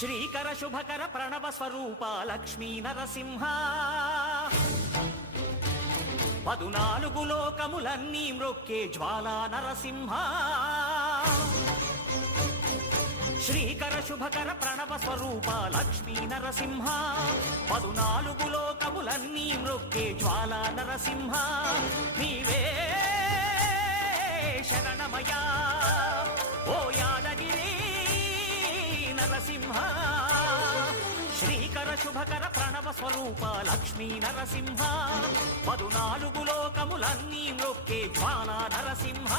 శ్రీకర శుభకర ప్రణవ స్వరూప లక్ష్మీ నరసింహ 14 లోకములన్నీ మ్రొక్కే జ్వాలా నరసింహ శ్రీకర శుభకర ప్రణవ స్వరూప లక్ష్మీ నరసింహ 14 లోకములన్నీ మ్రొక్కే జ్వాలా నరసింహ నీవే శరణమయా ఓ యాదగిరి నరసింహ శ్రీకర శుభకర ప్రణవ స్వరూప లక్ష్మీ నరసింహ 14 లోకములన్నీ మ్రొక్కే జ్వాలా నరసింహ